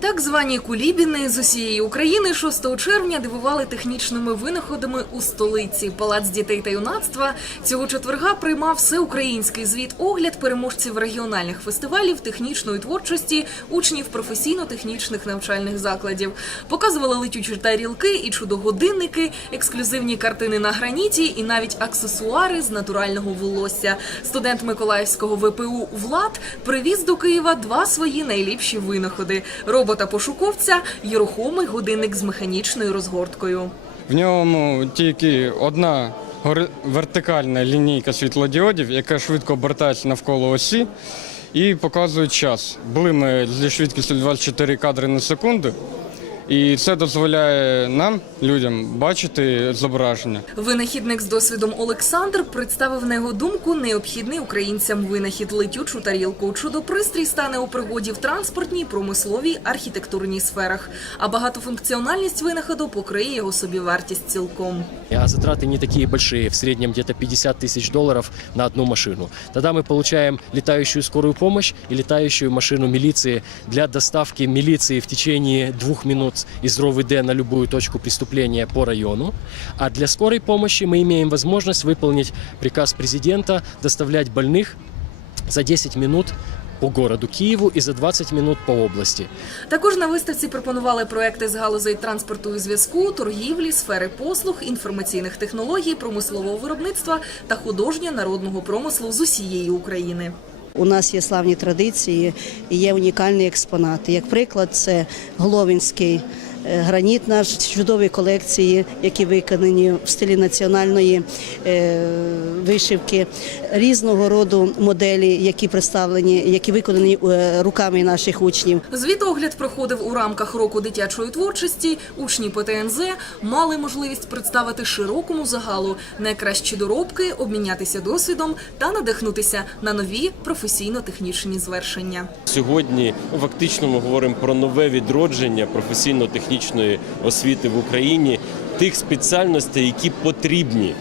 Так звані кулібіни з усієї України 6 червня дивували технічними винаходами у столиці. Палац дітей та юнацтва цього четверга приймав всеукраїнський звіт огляд переможців регіональних фестивалів технічної творчості учнів професійно-технічних навчальних закладів. Показували летючі тарілки і чудо-годинники, ексклюзивні картини на граніті і навіть аксесуари з натурального волосся. Студент Миколаївського ВПУ Влад привіз до Києва два свої найліпші винаходи: робота-пошуковця і рухомий годинник з механічною розгорткою. В ньому тільки одна вертикальна лінійка світлодіодів, яка швидко обертається навколо осі і показує час. Блими зі швидкістю 24 кадри на секунду І це дозволяє нам, людям, бачити зображення. Винахідник з досвідом Олександр представив на його думку необхідний українцям винахід летючу тарілку. Чудо-пристрій стане у пригоді в транспортній, промисловій, архітектурній сферах. А багатофункціональність винаходу покриє його собівартість цілком. А затраты не такие большие, в среднем где-то 50 тысяч долларов на одну машину. Тогда мы получаем летающую скорую помощь и летающую машину милиции для доставки милиции в течение двух минут из РОВД на любую точку преступления по району. А для скорой помощи мы имеем возможность выполнить приказ президента доставлять больных за 10 минут по городу Киеву и за 20 минут по области. Також на виставці пропонували проекти з галузей транспорту і зв'язку, торгівлі, сфери послуг, інформаційних технологій, промислового виробництва та художньо-народного промислу з усієї України. У нас є славні традиції і є унікальні експонати. Як приклад, це Головінський граніт наш чудові колекції, які виконані в стилі національної е, вишивки, різного роду моделі, які представлені, які виконані е, руками наших учнів. Звітогляд проходив у рамках року дитячої творчості. Учні ПТНЗ мали можливість представити широкому загалу найкращі доробки, обмінятися досвідом та надихнутися на нові професійно-технічні звершення. Сьогодні фактично ми говоримо про нове відродження професійно-технічної освіти в Україні, тих спеціальностей, які потрібні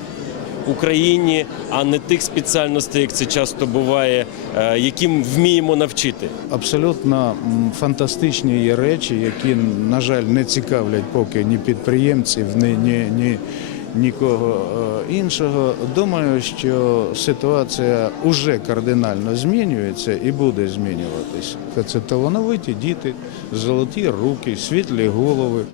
Україні, а не тих спеціальностей, як це часто буває, е, яким вміємо навчити. Абсолютно фантастичні є речі, які, на жаль, не цікавлять поки ні підприємців, ні, ні, ні нікого е, іншого. Думаю, що ситуація вже кардинально змінюється і буде змінюватися. Це талановиті діти, золоті руки, світлі голови.